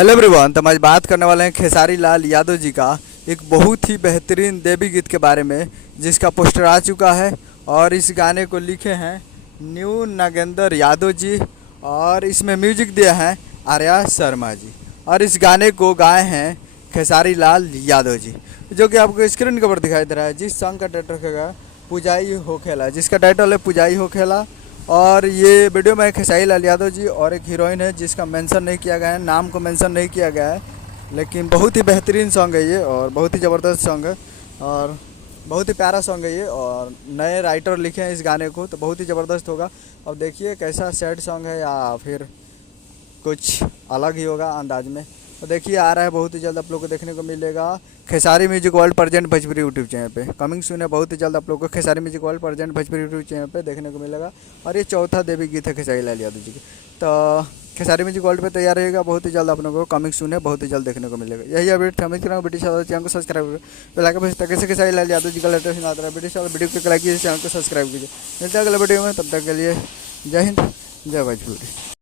Hello everyone. तो हम आज बात करने वाले हैं खेसारी लाल यादव जी का एक बहुत ही बेहतरीन देवी गीत के बारे में, जिसका पोस्टर आ चुका है। और इस गाने को लिखे हैं न्यू नागेंद्र यादव जी, और इसमें म्यूजिक दिया है आर्या शर्मा जी, और इस गाने को गाए हैं खेसारी लाल यादव जी, जो कि आपको स्क्रीन के ऊपर दिखाई दे रहा है। जिस सॉन्ग का टाइटल रखेगा पुजाई हो खेला, जिसका टाइटल है पुजाई हो खेला। और ये वीडियो में खेसारी लाल यादव जी और एक हीरोइन है जिसका मेंशन नहीं किया गया है, नाम को मेंशन नहीं किया गया है, लेकिन बहुत ही बेहतरीन सॉन्ग है ये, और बहुत ही ज़बरदस्त सॉन्ग है, और बहुत ही प्यारा सॉन्ग है ये। और नए राइटर लिखे हैं इस गाने को, तो बहुत ही ज़बरदस्त होगा। अब देखिए कैसा सैड सॉन्ग है या फिर कुछ अलग ही होगा अंदाज में। तो देखिए आ रहा है बहुत ही जल्द, आप लोग को देखने को मिलेगा Khesari music world present Bhojpuri YouTube channel पे। कमिंग सून है बहुत ही जल्द, आप लोग को Khesari music world present Bhojpuri YouTube channel पे देखने को मिलेगा। और ये चौथा देवी गीत है खेसारी लाल यादव जी की। तो खेसारी म्यूजिक वर्ल्ड पे तैयार रहेगा, बहुत ही जल्द आप लोगों को कमिंग सून है बहुत ही जल्द देखने को मिलेगा। यही अपडेट हमें चैनल को सब्सक्राइब करें। कैसे खेसारी लाल यादव जी का लेटेस्ट आता है वीडियो को लाइक कीजिए, चैनल को सब्सक्राइब कीजिए। मिलते हैं अगले वीडियो में, तब तक के लिए जय हिंद जय भोजपुरी।